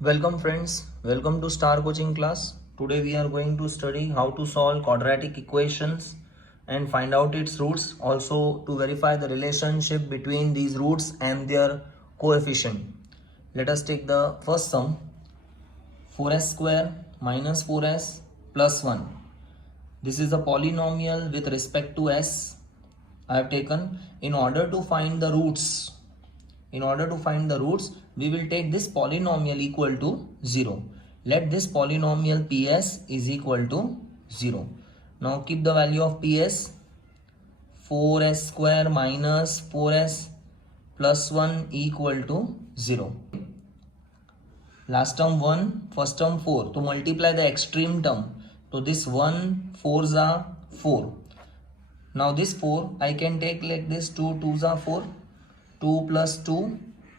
Welcome friends, welcome to Star Coaching class. Today we are going to study how to solve quadratic equations and find out its roots, also to verify the relationship between these roots and their coefficient. Let us take the first sum, 4s square minus 4s plus 1. This is a polynomial with respect to s. I have taken in order to find the roots. In order to find the roots, we will take this polynomial equal to 0. Let this polynomial ps is equal to 0. Now keep the value of ps, 4s square minus 4s plus 1 equal to 0. Last term 1, first term 4. To multiply the extreme term. So this 1, 4s are 4. Now this 4 I can take like this, 2 2s are 4. 2 plus 2,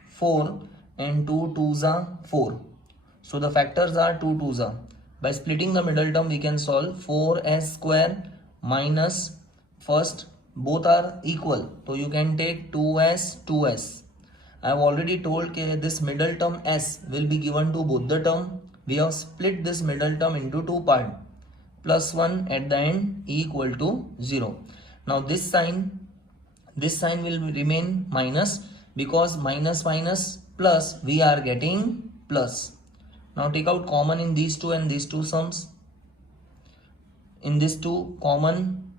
4 and 2 2s are 4. So the factors are 2 2s are. By splitting the middle term we can solve 4s square minus first both are equal. So you can take 2s, 2s. I have already told that this middle term s will be given to both the term. We have split this middle term into two parts. Plus 1 at the end equal to 0. Now this sign will remain minus because minus minus plus we are getting plus. Now take out common in these two and these two sums. In this 2 common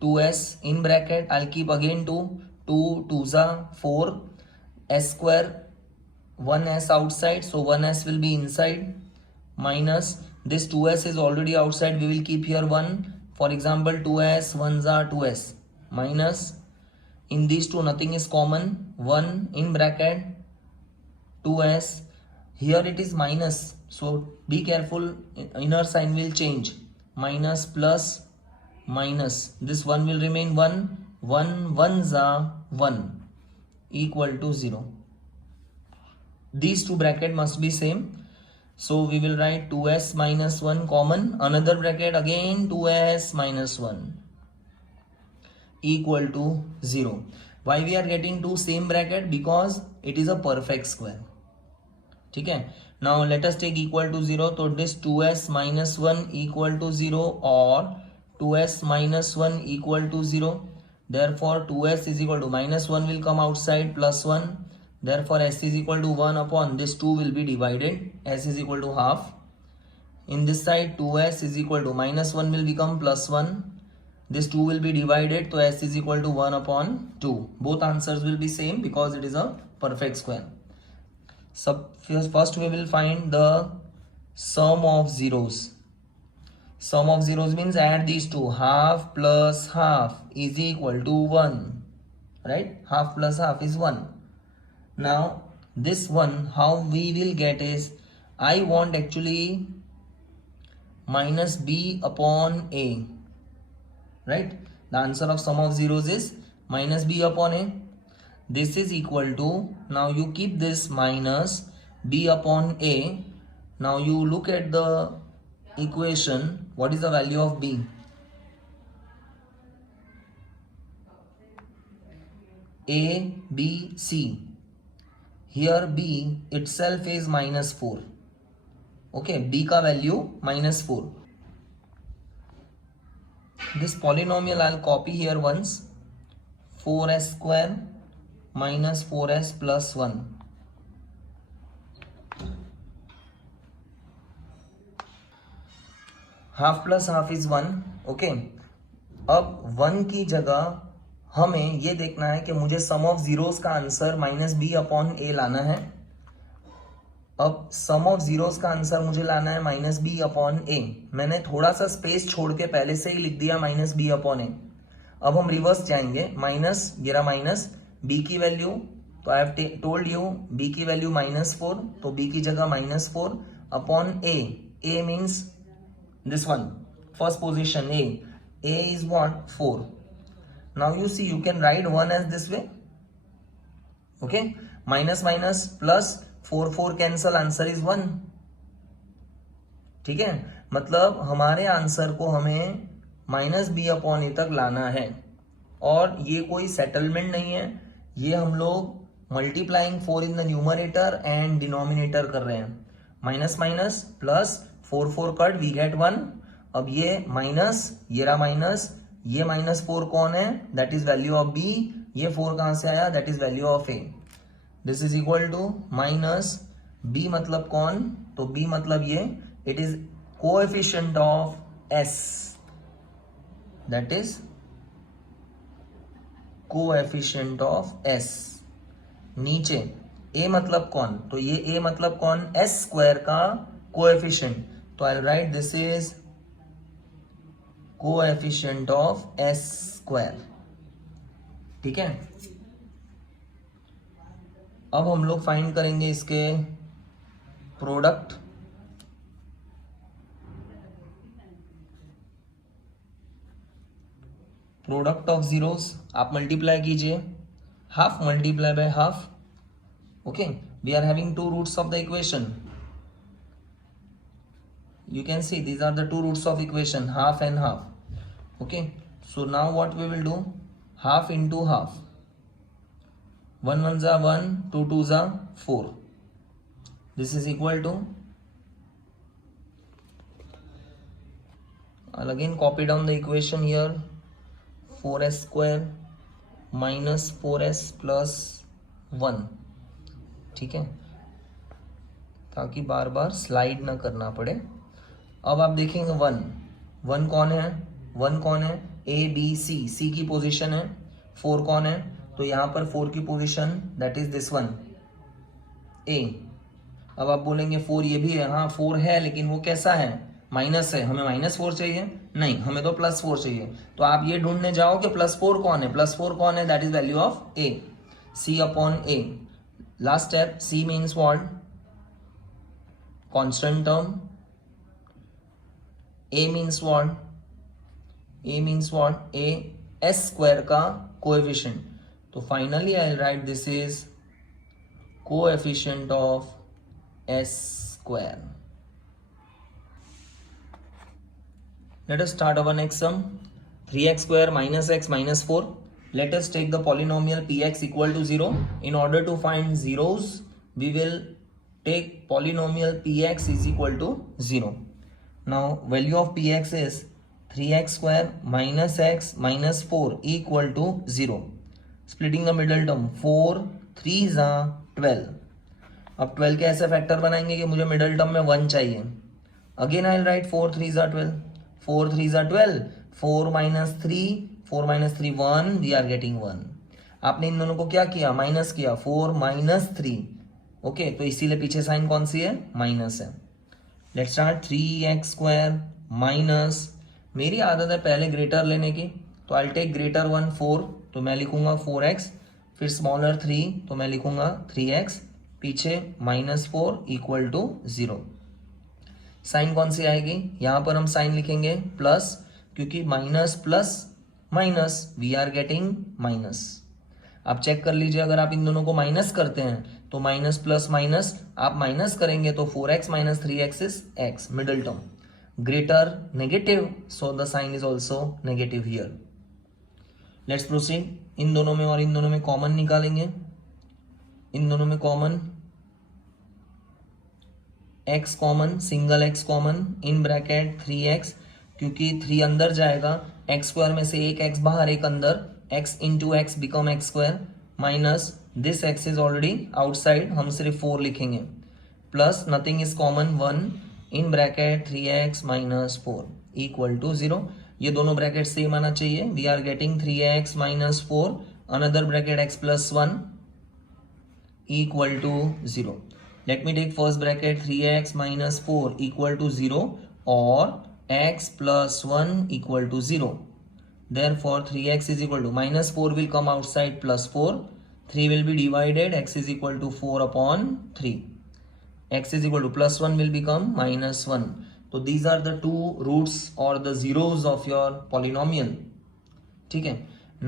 2s in bracket I'll keep again 2 2s are 4 s square 1s outside, so 1s will be inside, minus this 2s is already outside, we will keep here 1. For example 2s 1s are 2s, minus in these two nothing is common, 1 in bracket 2s, here it is minus, so be careful, inner sign will change, minus plus minus, this 1 will remain 1, 1 1s are 1 equal to 0. These two bracket must be same, so we will write 2s minus 1 common, another bracket again 2s minus 1 equal to 0. Why we are getting two same bracket? Because it is a perfect square. Okay. Now let us take equal to 0. So this 2s minus 1 equal to 0 or 2s minus 1 equal to 0. Therefore 2s is equal to minus 1 will come outside, plus 1. Therefore s is equal to 1 upon this 2 will be divided. S is equal to half. In this side 2s is equal to minus 1 will become plus 1. This 2 will be divided, so s is equal to 1 upon 2. Both answers will be same because it is a perfect square. First we will find the sum of zeros. Sum of zeros means add these two. Half plus half is equal to 1. Right? Half plus half is 1. Now this one how we will get is, I want actually minus b upon a. Right? The answer of sum of zeros is minus b upon a. This is equal to, now you keep this minus b upon a. Now you look at the equation. What is the value of b? A, B, C. Here b itself is minus 4. Okay, b ka value minus 4. This polynomial I'll copy here once. 4s square minus 4s plus 1. Half plus half is 1. Okay, अब 1 की जगह हमें ये देखना है कि मुझे सम of zeros का आंसर माइनस बी अपॉन ए लाना है. अब सम ऑफ जीरोस का आंसर मुझे लाना है माइनस बी अपॉन ए. मैंने थोड़ा सा स्पेस छोड़ के पहले से ही लिख दिया माइनस बी अपॉन ए. अब हम रिवर्स जाएंगे. माइनस गिरा माइनस बी की वैल्यू, तो I have told you B की वैल्यू माइनस 4, तो बी की जगह minus 4 upon A. A means this one, first position a. A is what? 4. Now you see you can write 1 as this way. Okay, minus minus plus 4 4 cancel, answer is 1. ठीक है, मतलब हमारे answer को हमें minus B upon ए तक लाना है. और ये कोई सेटलमेंट नहीं है, ये हम लोग multiplying 4 in the numerator and denominator कर रहे हैं, minus minus plus 4 4 cut we get 1। अब ये माइनस, ये रहा माइनस, ये -4 कौन है, that is value of B, ये 4 कहां से आया, that is value of A. This is equal to minus B मतलब कौन, तो बी मतलब ये, it is coefficient of S, that is coefficient of S. नीचे ए मतलब कौन, तो ये ए मतलब कौन, एस स्क्वायर का कोएफिशिएंट, तो I write this is coefficient of s square. ठीक है, अब हम लोग फाइंड करेंगे इसके प्रोडक्ट। प्रोडक्ट ऑफ जीरोस आप मल्टीप्लाई कीजिए, half multiply by half. Okay, we are having two roots of the equation, you can see these are the two roots of equation, half and half. Okay, so now what we will do, half into half, 1 1s are 1, 2 2s are 4, this is equal to, I'll again copy down the equation here, 4s square minus 4s plus 1। ठीक है, ताकि बार बार slide ना करना पड़े। अब आप देखेंगे 1 कौन है, 1 कौन है, ए बी सी, सी की पोजीशन है, 4 कौन है, तो यहां पर 4 की position that is this one a. अब आप बोलेंगे 4 ये भी है, हाँ 4 है, लेकिन वो कैसा है, माइनस है, हमें -4 चाहिए, नहीं हमें तो +4 चाहिए। तो आप ये ढूंढने जाओ कि +4 कौन है, +4 कौन है, that is value of A, C upon A. Last step, C means what, constant term, a means what, a means what, a s square का coefficient। तो finally I'll write this is coefficient of s square। Let us start our next sum, 3x square minus x minus 4। Let us take the polynomial px equal to 0। In order to find zeros, we will take polynomial px is equal to 0। Now value of px is 3x square minus x minus 4 equal to 0। Splitting the middle term, 4 3s are 12। अब 12 के ऐसे factor बनाएंगे कि मुझे middle term में 1 चाहिए। Again I right 4 3s are 12, 4 3s are 12, 4 minus 3, 4 minus 3 1, we are getting 1। आपने इन दोनों को क्या किया, माइनस किया, 4 minus 3। ओके, तो इसीलिए पीछे साइन कौन सी है, माइनस है। Let's start, 3x square minus, मेरी आदत है पहले ग्रेटर लेने की, तो आई टेक ग्रेटर 1 4, तो मैं लिखूंगा 4x, फिर स्मॉलर 3, तो मैं लिखूंगा 3x, पीछे -4 इक्वल टू 0। साइन कौन सी आएगी, यहां पर हम साइन लिखेंगे प्लस, क्योंकि minus plus minus we are getting minus. आप चेक कर लीजिए, अगर आप इन दोनों को माइनस करते हैं तो माइनस प्लस माइनस आप माइनस करेंगे तो 4x minus 3x is x, middle term, greater negative, so the sign is also negative here. Let's proceed, इन दोनों में और इन दोनों में कॉमन निकालेंगे, इन दोनों में common, x common, single x common, इन ब्रैकेट 3x, क्योंकि 3 अंदर जाएगा, x स्क्वायर में से एक x बाहर एक अंदर, x into x become x square, minus this x is already outside, हम सिर्फ 4 लिखेंगे, plus nothing is common 1, in bracket 3x minus 4 equal to 0। ये दोनों ब्रैकेट सेम आना चाहिए, we are getting 3x minus 4, another bracket x plus 1 equal to 0। Let me take first bracket, 3x minus 4 equal to 0 और x plus 1 equal to 0। Therefore 3x is equal to, -4 will come outside, +4, 3 will be divided, x is equal to 4 upon 3, x is equal to +1 will become -1। So these are the two roots or the zeros of your polynomial। ठीक है,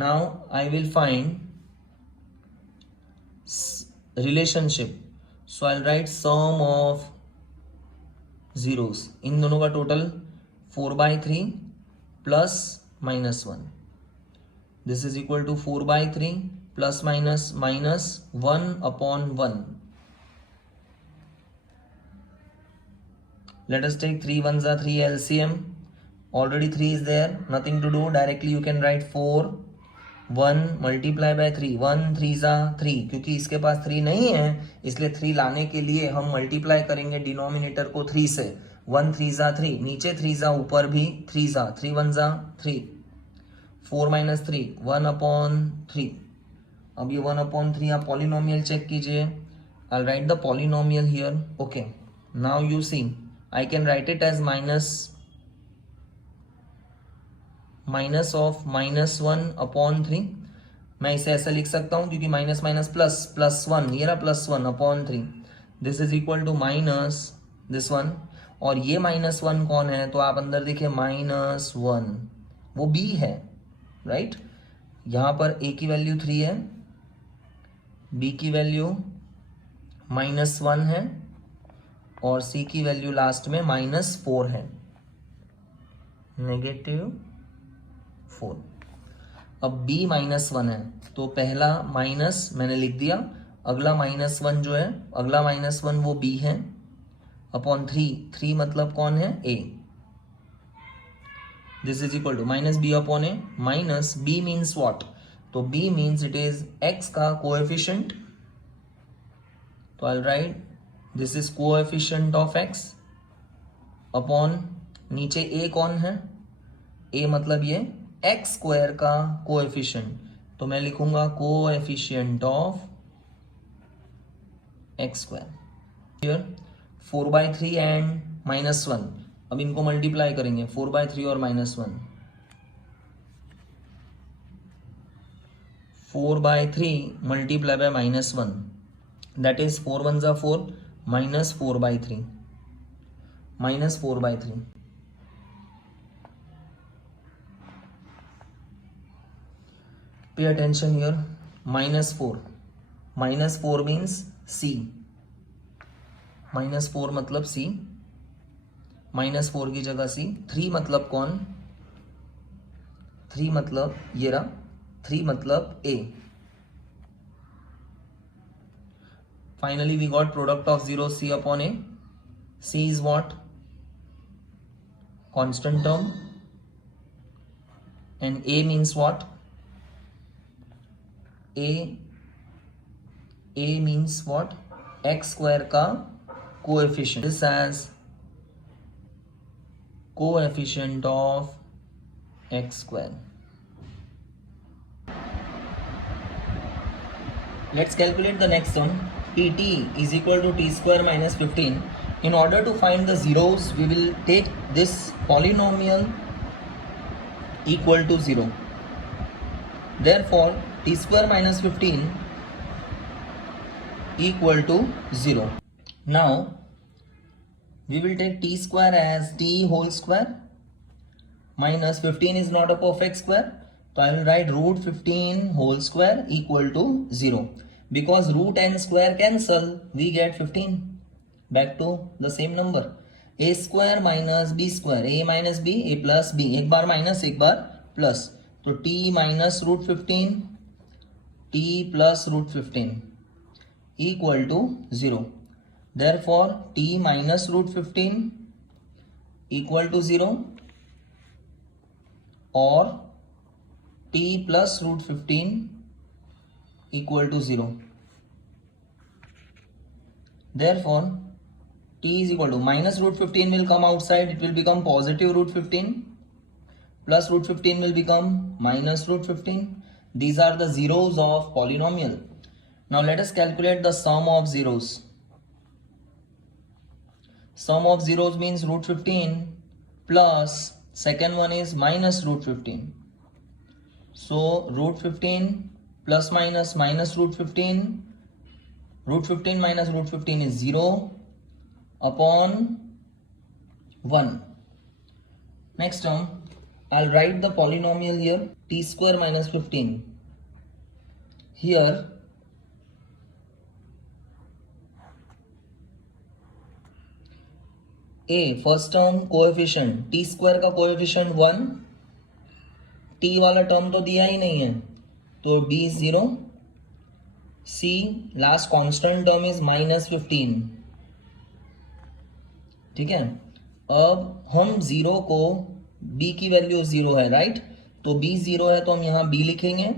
now I will find relationship, so I'll write sum of zeros, इन दोनों का total 4/3 plus -1, this is equal to 4/3 plus minus minus 1/1. Let us take 3 1s are 3 LCM. Already 3 is there, nothing to do. Directly you can write 4 1 multiply by 3. 1 3s are 3. क्योंकि इसके पास 3 नहीं है इसलिए 3 लाने के लिए हम मल्टीप्लाई करेंगे डिनोमिनेटर को 3 से. 1 3s are 3, नीचे 3s are, ऊपर भी 3s are. 3 1s are 3. 4 minus 3 1/3. अब ये 1/3 आप पॉलिनोमियल चेक कीजिए. I'll write the polynomial here. Okay, now you see I can write it as minus of -1/3. मैं इसे ऐसा लिख सकता हूं क्योंकि माइनस माइनस प्लस प्लस 1, ये रहा +1/3. This is equal to minus this one. और ये -1 कौन है? तो आप अंदर देखिए -1, वो b है, राइट? यहां पर a की वैल्यू 3 है, b की वैल्यू -1 है और c की वैल्यू लास्ट में -4 है, -4. अब b -1 है तो पहला माइनस मैंने लिख दिया, अगला -1 जो है, अगला -1 वो b है अपॉन 3 मतलब कौन है? a. This is equal to -b upon a. Minus b means what? तो b means it is x का कोएफिशिएंट. तो I will write this is coefficient of x upon नीचे a कौन है? a मतलब ये x स्क्वायर का coefficient. तो मैं लिखूंगा coefficient of x square. 4/3 and -1. अब इनको मल्टीप्लाई करेंगे, 4/3 और -1. 4/3 multiply by -1, that is 4 1s are 4, -4/3. -4/3. Pay attention here. -4. -4 means C. -4 मतलब C. -4 की जगह C. 3 मतलब कौन? 3 मतलब ये रहा, 3 मतलब A. Finally we got product of 0 C upon A. C is what? Constant term. And A means what? A means what? X square का coefficient. This as coefficient of x square. Let's calculate the next one. Pt is equal to t square minus 15. In order to find the zeros, we will take this polynomial equal to 0. Therefore, t square minus 15 equal to 0. Now, we will take t square as t whole square minus 15 is not a perfect square. So I will write root 15 whole square equal to 0. Because root n square cancel, we get 15. Back to the same number. A square minus b square. A minus b, a plus b. एक बार minus, एक बार plus. तो t minus root 15, t plus root 15 equal to 0. Therefore, t minus root 15 equal to 0 or t plus root 15 equal to 0. Therefore, t is equal to minus root 15 will come outside, it will become positive root 15, plus root 15 will become minus root 15. These are the zeros of polynomial. Now let us calculate the sum of zeros. Sum of zeros means root 15 plus second one is minus root 15. So root 15 plus minus minus root 15. Root 15 minus root 15 is 0 upon 1. Next term, I'll write the polynomial here, t square minus 15. Here, a first term coefficient, t square का coefficient 1, t वाला term तो दिया ही नहीं है, तो b is 0, C last constant term is -15, ठीक है। अब हम जीरो को, b की वैल्यू जीरो है राइट, तो b जीरो है तो हम यहाँ b लिखेंगे।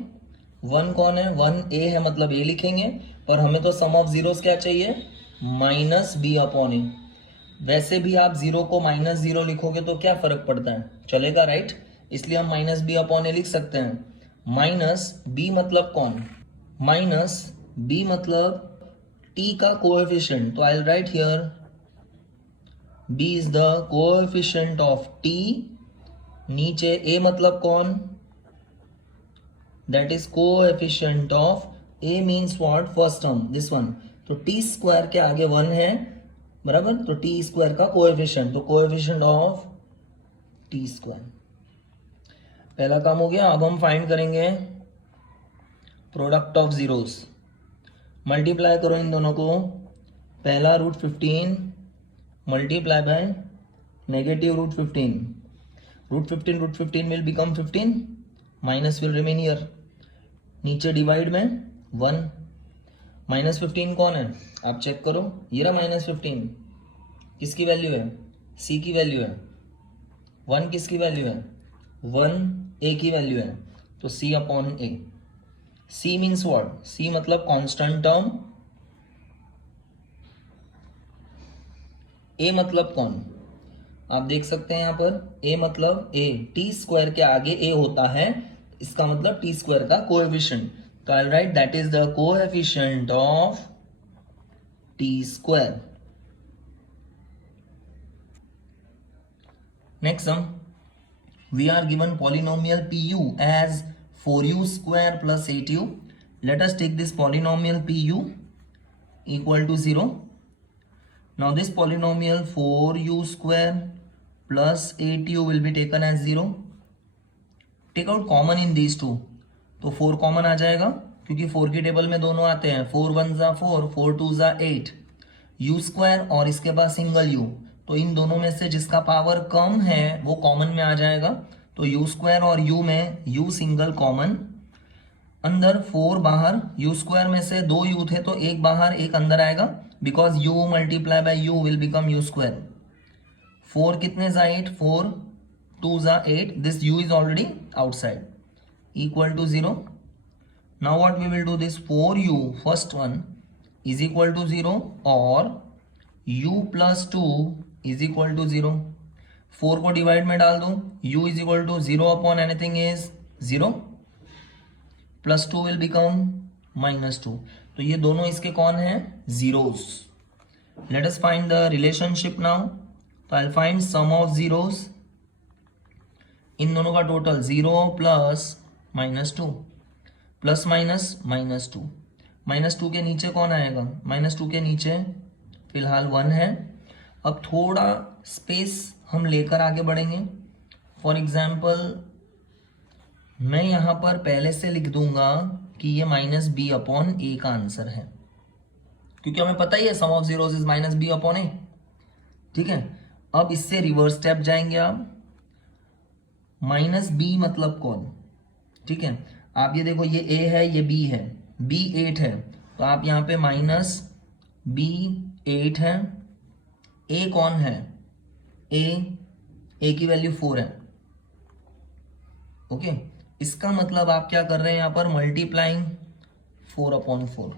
वन कौन है, वन a है मतलब a लिखेंगे, पर हमें तो सम ऑफ जीरोस क्या चाहिए, -b/a। वैसे भी आप जीरो को -0 लिखोगे तो क्या फर्क पड़ता है, चलेगा राइट, इसलिए हम -b/a लिख सकते हैं। माइनस b मतलब कौन, माइनस b मतलब t का कोएफिशिएंट, तो I will right here b is the coefficient of t। नीचे a मतलब कौन, that is coefficient of a means what, first term this one, तो t स्क्वायर के आगे 1 है बराबर, तो t स्क्वायर का कोएफिशिएंट, तो कोएफिशिएंट ऑफ t स्क्वायर। पहला काम हो गया। अब हम फाइंड करेंगे प्रोडक्ट ऑफ जीरोस। मल्टीप्लाई करो इन दोनों को, पहला √15 multiply by -√15, √15 will become 15, minus will remain here, नीचे डिवाइड में 1, -15 कौन है आप चेक करो, ये रहा -15, किसकी वैल्यू है, c की वैल्यू है, 1 किसकी वैल्यू है, 1 a की वैल्यू है, तो c/a। c means what, c मतलब कांस्टेंट टर्म, a मतलब कौन, आप देख सकते हैं यहाँ पर a मतलब a, t स्क्वायर के आगे a होता है, इसका मतलब t स्क्वायर का कोएफिशिएंट, तो I will right that is the coefficient of t square. Next sum, we are given polynomial pu as 4u square plus 8u. Let us take this polynomial pu equal to 0. Now this polynomial 4u square plus 8u will be taken as 0. Take out common in these two. तो 4 common आ जाएगा क्योंकि 4 की table में दोनों आते हैं, 4 1 ज़ा 4, 4 2 ज़ा 8, u स्क्वायर और इसके बाद सिंगल u, तो इन दोनों में से जिसका पावर कम है वो कॉमन में आ जाएगा, तो u स्क्वायर और u में u सिंगल कॉमन, अंदर 4 बाहर, u स्क्वायर में से 2 u थे तो एक बाहर एक अंदर आएगा, because u multiply by u will become u square. 4 कितने ज़ा 8, 4 2 ज़ा 8, this u is already outside, equal to 0। Now what we will do, this 4u first one is equal to 0 और u plus 2 is equal to 0। 4 को divide में डाल दो, u is equal to 0 upon anything is 0, plus 2 will become -2, तो ये दोनों इसके कौन है, zeros. Let us find the relationship now, तो I will find some of zeros, इन दोनों का टोटल 0 प्लस -2 प्लस -2, -2 के नीचे कौन आएगा, -2 के नीचे फिलहाल 1 है। अब थोड़ा स्पेस हम लेकर आगे बढ़ेंगे, फॉर एग्जाम्पल मैं यहाँ पर पहले से लिख दूंगा कि ये -b/a का आंसर है, क्योंकि हमें पता ही है सम ऑफ जीरोस इज -b/a, ठीक है। अब इससे रिवर्स स्टेप जाएंगे आप, -b मतलब कौन, ठीक है, आप ये देखो ये a है ये b है, b 8 है, तो आप यहाँ पे -b 8 है, a कौन है, a की वैल्यू 4 है, ओके। इसका मतलब आप क्या कर रहे हैं यहाँ पर, मल्टीप्लाइंग 4/4,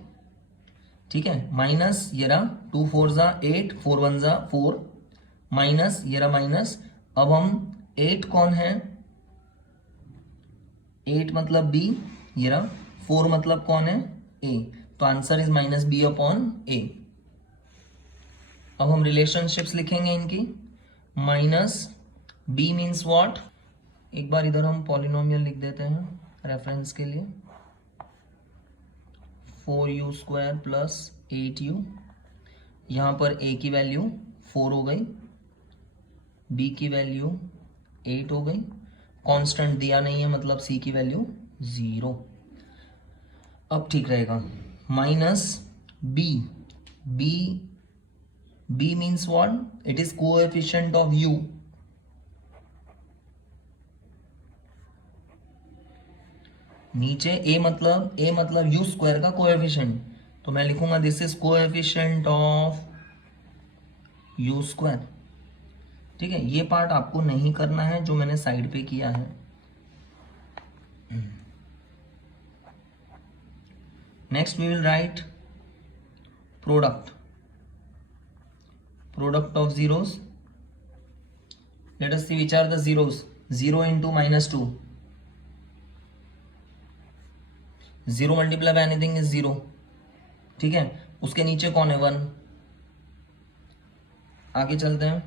ठीक है, माइनस ये रहा 2 4 ज़ा 8, 4 1 ज़ा 4, माइनस ये रहा माइनस। अब हम 8 कौन है, 8 मतलब b, ये रहा 4 मतलब कौन है, a, तो आंसर इज -b/a। अब हम रिलेशनशिप्स लिखेंगे इनकी, -b मीन्स व्हाट, एक बार इधर हम पॉलिनोमियल लिख देते हैं रेफरेंस के लिए, 4u स्क्वायर प्लस 8u, यहाँ पर a की वैल्यू 4 हो गई, b की वैल्यू 8 हो गई, कांस्टेंट दिया नहीं है मतलब c की वैल्यू 0। अब ठीक रहेगा, b means what, it is coefficient of u, नीचे a मतलब u स्क्वायर का कोएफिशिएंट, तो मैं लिखूंगा this is coefficient of u square. ठीक है, ये पार्ट आपको नहीं करना है जो मैंने साइड पे किया है। Next we will write product of zeros. Let us see which are the zeros. 0 into -2. 0 multiplied by anything is 0. ठीक है, उसके नीचे कौन है? 1। आगे चलते हैं,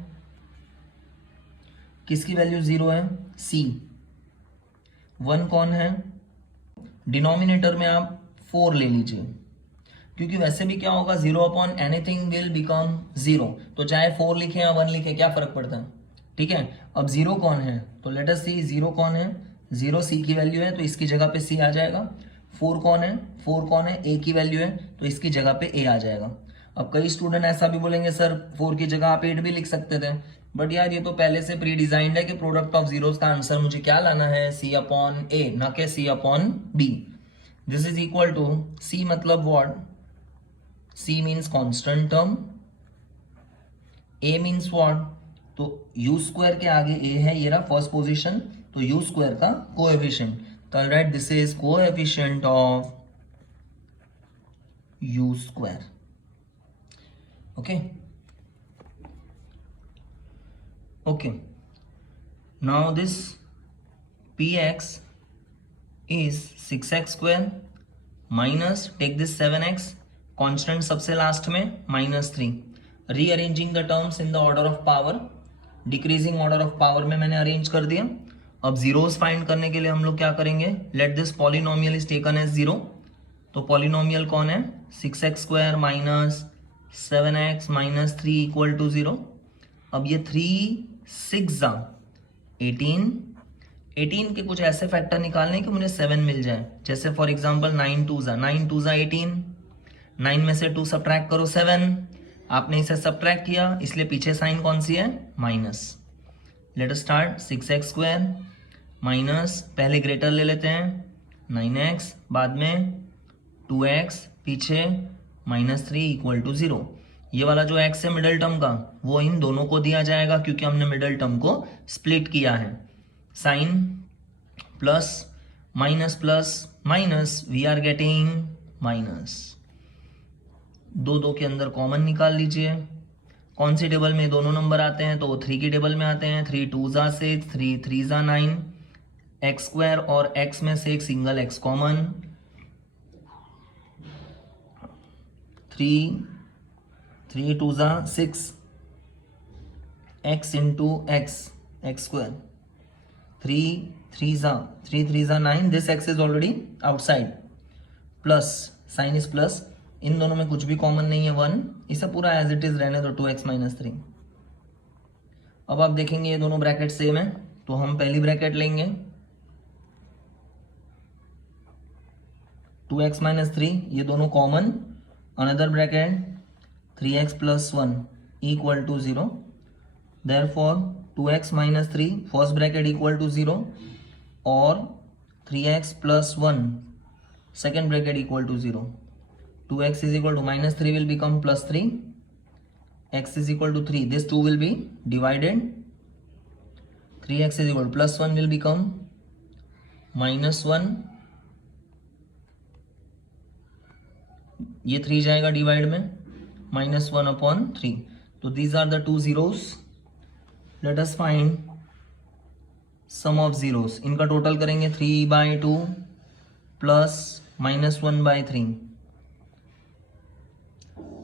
किसकी वैल्यू 0 है? C। 1 कौन है? डिनोमिनेटर में आप 4 ले लीजिए, क्योंकि वैसे भी क्या होगा, 0 अपॉन एनीथिंग विल बिकम 0, तो चाहे 4 लिखे या 1 लिखे क्या फर्क पड़ता है। ठीक है, अब 0 कौन है? तो लेट अस सी 0 कौन है? 0 C की वैल्यू है, तो इसकी जगह पे C आ जाएगा। 4 कौन है? 4 कौन है? A की वैल्यू है, तो इसकी जगह पे A आ जाएगा। अब कई स्टूडेंट ऐसा भी बोलेंगे सर 4 की जगह आप 8 भी लिख सकते थे, बट यार ये तो पहले से प्री डिजाइंड है कि प्रोडक्ट ऑफ जीरोस का आंसर मुझे क्या लाना है? C अपॉन A, ना कि C upon B। This is equal to C मतलब what? C means constant term, A means what? तो u स्क्वायर के आगे a है, ये रहा फर्स्ट पोजीशन, तो u स्क्वायर का कोएफिशिएंट, तो right this is coefficient of u square. Okay, now this px is 6x square minus, take this 7x, constant सबसे लास्ट में -3, rearranging the terms in the order of power, decreasing order of power में मैंने arrange कर दिया। अब zeros find करने के लिए हम लोग क्या करेंगे? Let this polynomial is taken as 0, तो पॉलिनोमियल कौन है? 6x square minus 7x minus 3 equal to 0। अब ये 3 6 18 के कुछ ऐसे फैक्टर निकालने कि मुझे 7 मिल जाए, जैसे फॉर एग्जाम्पल 9 2 18, 9 में से 2 सब्ट्रैक्ट करो 7, आपने इसे सब्ट्रैक्ट किया इसलिए पीछे साइन कौन सी है? Minus. Let us start, 6x square minus, पहले ग्रेटर ले लेते हैं 9x, बाद में 2x, पीछे -3 इक्वल टू 0। ये वाला जो x है मिडल टर्म का, वो इन दोनों को दिया जाएगा क्योंकि हमने मिडल टर्म को स्प्लिट किया है। Sign plus minus, we are getting minus. 2 के अंदर कॉमन निकाल लीजिए, कौन सी टेबल में दोनों नंबर आते हैं? तो वो 3 की टेबल में आते हैं। 3 2 6, 3 3 9, x स्क्वायर और x में से एक single x common, 3 2 6, x into x square, 3 3 9, this x is already outside, plus sign is plus, इन दोनों में कुछ भी कॉमन नहीं है 1, इसे पूरा एज इट इज रहने दो 2x माइनस 3। अब आप देखेंगे ये दोनों ब्रैकेट सेम है, तो हम पहली ब्रैकेट लेंगे 2x माइनस 3, ये दोनों common, another bracket 3x plus 1 equal to 0, therefore 2x minus 3 first bracket equal to 0 और 3x plus 1 second bracket equal to 0। 2x is equal to -3 will become +3, x is equal to 3, this 2 will be divided, 3x is equal to +1 will become -1, ये 3 जाएगा divide में, -1 upon 3, तो these are the 2 zeros। let us find sum of zeros, इनका total करेंगे 3/2 plus -1/3,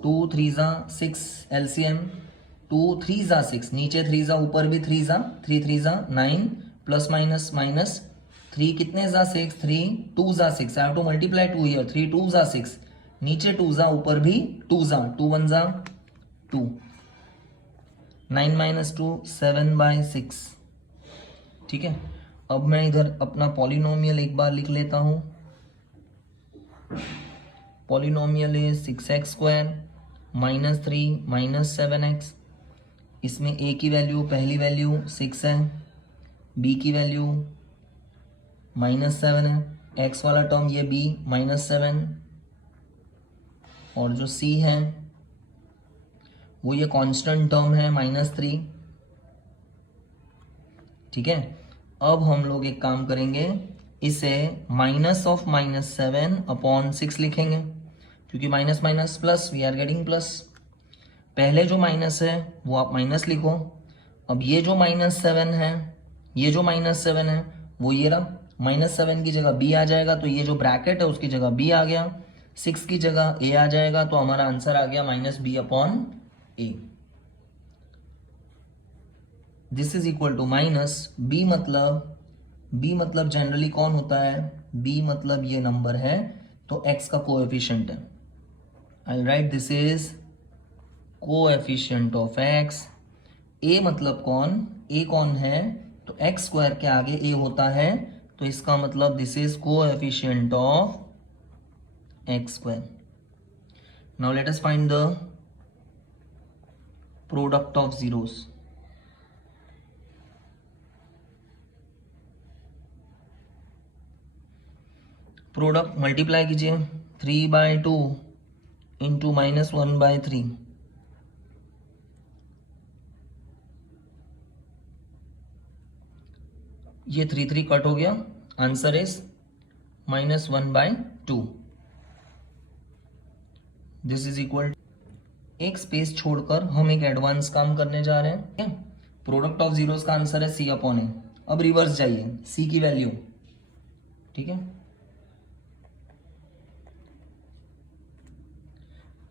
2 3 6 LCM, 2 3 6, नीचे 3 ऊपर भी 3 3 9, plus minus 3 कितने 6, 3 2 6, I have to multiply 2 here, 3 2 6, नीचे 2 ऊपर भी 2 2 1 2, 9 माइनस 2 7/6। ठीक है, अब मैं इधर अपना पॉलिनोमियल एक बार लिख लेता हूं, polynomial is 6x square -3 -7x, इसमें a की वैल्यू पहली वैल्यू 6 है, b की वैल्यू -7 है, x वाला टर्म ये b -7, और जो c है वो ये कांस्टेंट टर्म है -3। ठीक है, अब हम लोग एक काम करेंगे, इसे -7/6 लिखेंगे, क्योंकि minus minus plus, we are getting plus. पहले जो माइनस है वो आप माइनस लिखो। अब ये जो -7 है, ये जो -7 है वो ये रहा, -7 की जगह b आ जाएगा, तो ये जो ब्रैकेट है उसकी जगह b आ गया, 6 की जगह a आ जाएगा, तो हमारा आंसर आ गया -b/a। This is equal to b मतलब जनरली कौन होता है, b मतलब ये नंबर है, तो x का कोएफिशिएंट है। I write this is coefficient of x। a मतलब कौन, a कौन है, तो x स्क्वायर के आगे a होता है, तो इसका मतलब this is coefficient of x square. Now let us find the product of zeros. Product multiply कीजिए, 3/2 इंटू -1/3, ये 3 कट हो गया, answer is -1/2। This is equal, एक स्पेस छोड़कर हम एक एडवांस काम करने जा रहे हैं। ठीक है, प्रोडक्ट ऑफ जीरोस का आंसर है c/a। अब रिवर्स जाइए, c की वैल्यू, ठीक है,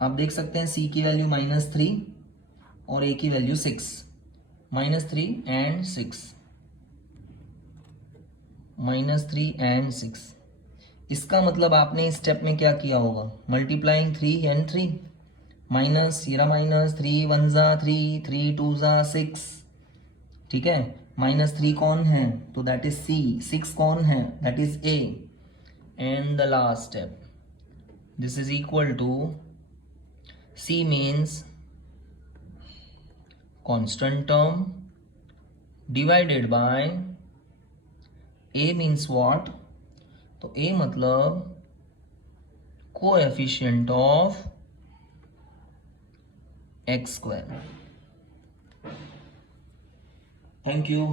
आप देख सकते हैं c की वैल्यू -3 और a की वैल्यू 6, -3 and 6, -3 and 6। इसका मतलब आपने इस स्टेप में क्या किया होगा, मल्टीप्लाइंग 3 and 3, माइनस, ये रहा माइनस, 3 1 जा 3, 3 2 जा 6। ठीक है, -3 कौन है, तो दैट इज c, 6 कौन है, that is a, and the last step, this is equal to, c means constant term divided by a means what, तो a मतलब coefficient of x square. Thank you.